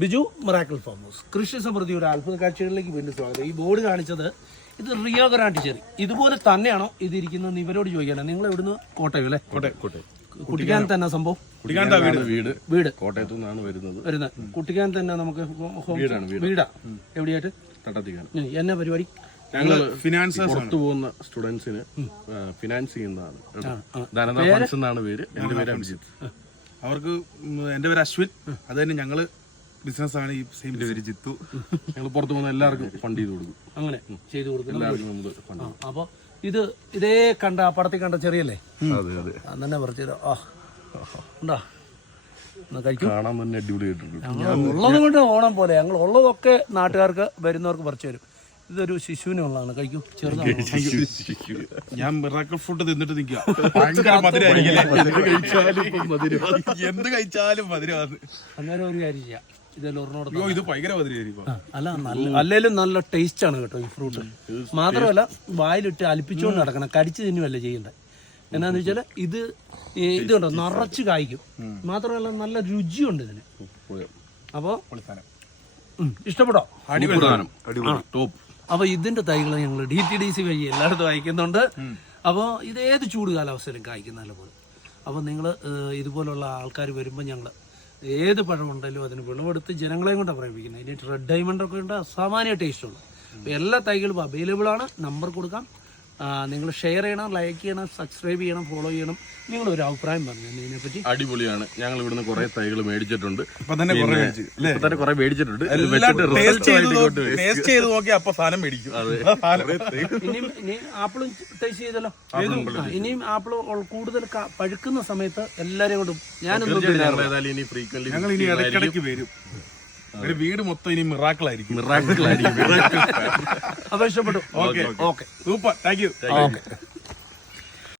Biju miracle farm house കൃഷി സമൃദ്ധിയുടെ അത്ഭുത കാഴ്ചകളിലേക്ക് വീണ്ടും സ്വാഗതം. ഈ ബോർഡ് കാണിച്ചത് ഇത് റിയോ ഗ്രാൻഡ് ചെറി. ഇതുപോലെ തന്നെയാണോ ഇത് ഇരിക്കുന്നത് ഇവരോട് ചോദിക്കാനോ നിങ്ങൾ എവിടുന്ന്? കോട്ടയം അല്ലേ? കോട്ടയം കോട്ടയം. കുട്ടിക്കാൻ തന്നെ സംഭവം? കുട്ടിക്കാൻ വീട്. വീട്. വീട്. കോട്ടയത്തു നിന്നാണ് വരുന്നത്. വരുന്നത്. കുട്ടിക്കാൻ തന്നെ നമുക്ക് വീടാണ് വീടാ. എവിടെയായിട്ട്? എന്നാ പരിപാടി? ഞങ്ങൾ ഫിനാൻസ് പുറത്തു പോകുന്ന സ്റ്റുഡൻസിന് ഫിനാൻസ് ചെയ്യുന്നതാണ്. ധനത ഫണ്ട്സ് എന്നാണ് പേര്. എന്റെ പേര് അഭിജിത്ത്. അവർക്ക് എന്റെ പേര് അശ്വിൻ. അത് തന്നെ ഞങ്ങൾ ബിസിനസ് ആണ് ഈ സെയിം പേര് ജിത്തു. ഞങ്ങൾ പുറത്തു പോകുന്ന എല്ലാവർക്കും ഫണ്ട് ചെയ്ത് കൊടുക്കും. അങ്ങനെ ചെയ്തു കൊടുക്കും. എല്ലാവർക്കും നമ്മൾ ഫണ്ട് അപ്പൊ ഇത് ഇതേ കണ്ട ആ പടത്തിൽ കണ്ട ചെറിയല്ലേ? അതെ അതെ. തന്നെ പറിച്ചു ആ. ഉണ്ടാ? എന്നാ കഴിക്കൂ. കാണാൻ തന്നെ ഞങ്ങൾ ഉള്ളത് കൊണ്ട് ഓണം പോലെ ഞങ്ങൾ ഉള്ളതൊക്കെ നാട്ടുകാർക്ക് വരുന്നവർക്ക് പറിച്ചു തരും ഇതൊരു ശിശുവിനുള്ളതാണ് കഴിക്കൂ. ചെറുതാണ്. ഞാൻ മിറാക്കിൾ ഫുഡ് തിന്നിട്ട് നിൽക്കുക. ഭയങ്കര മധുരമായിരിക്കും എന്ത് കഴിച്ചാലും മധുരമാണ്. അന്നേരം ഒരു കാര്യം ചെയ്യാം. അയ്യോ ഇത് ഭയങ്കര മധുരമായിരിക്കും അല്ല നല്ല അല്ലേലും നല്ല ടേസ്റ്റ് ആണ് കേട്ടോ ഈ ഫ്രൂട്ട് മാത്രമല്ല വായിലിട്ട് അലിപ്പിച്ചുകൊണ്ട് നടക്കണം കടിച്ചു തിന്നുമല്ല ചെയ്യേണ്ടത് എന്നാന്ന് വെച്ചാൽ ഇത് ഈ ഇത് കണ്ടോ നിറച്ച് കായ്ക്കും. മാത്രമല്ല നല്ല രുചിയുണ്ട് ഇതിന്. അപ്പോൾ ഇഷ്ടപ്പെട്ടോ? ടോപ്പ് അപ്പോൾ ഇതിന്റെ തൈകൾ ഞങ്ങൾ ഡി ടി ഡി സി വഴി എല്ലായിടത്തും അയക്കുന്നുണ്ട് അപ്പോൾ ഇത് ഏത് ചൂട് കാലാവസ്ഥയിലും കായ്ക്കുന്ന നല്ലപോലെ അപ്പോൾ നിങ്ങൾ ഇതുപോലുള്ള ആൾക്കാർ വരുമ്പോൾ ഞങ്ങൾ ഏത് പഴമുണ്ടല്ലോ അതിന് വിളവെടുത്ത് ജനങ്ങളെയും കൊണ്ട് പ്രേമിക്കുന്നത്. ഇനി റെഡ് ഡയമണ്ട് ഒക്കെ ഉണ്ട്. അസാമാന്യ ടേസ്റ്റ് ഉള്ളു. എല്ലാ തൈകളും അവൈലബിൾ ആണ്. നമ്പർ കൊടുക്കാം. നിങ്ങൾ ഷെയർ ചെയ്യണം ലൈക്ക് ചെയ്യണം സബ്സ്ക്രൈബ് ചെയ്യണം ഫോളോ ചെയ്യണം. നിങ്ങൾ ഒരു അഭിപ്രായം പറഞ്ഞു ഇതിനെപ്പറ്റി. അടിപൊളിയാണ്. ഞങ്ങൾ ഇവിടുന്ന് കുറെ തൈകൾ മേടിച്ചിട്ടുണ്ട്. അപ്പൊ തന്നെ കുറെ മേടിച്ചു, അല്ലേ? ഇപ്പൊ തന്നെ കുറെ മേടിച്ചിട്ടുണ്ട്. ഇത് വെച്ചിട്ട് ടേസ്റ്റ് result ചെയ്ത് ആയിട്ട് ഇങ്ങോട്ട് നോ- ടേസ്റ്റ് ചെയ്ത് നോക്കി അപ്പൊ സാധനം മേടിക്കും. സാധനം. ഇനിയും ഇനി ആപ്പിളും ടേസ്റ്റ് ചെയ്തല്ലോ. ആ, ഇനിയും ആപ്പിൾ കൂടുതൽ ക- പഴുക്കുന്ന സമയത്ത് എല്ലാരെയും കൊണ്ടും ഞാനൊന്നും തീർച്ചയായിട്ടും ഞങ്ങൾ ഏതായാലും ഇനി ഫ്രീക്വന്റ് ഞങ്ങൾ ഇനി ഇടയ്ക്കിടയ്ക്ക് വരും. ഒരു വീട് മൊത്തം ഇനി മിറാക്കിൾ ആയിരിക്കും മിറാക്കിൾ ആയിരിക്കും അപ്പൊ ഇഷ്ടപ്പെട്ടു. Okay. Okay. Super. Thank you okay.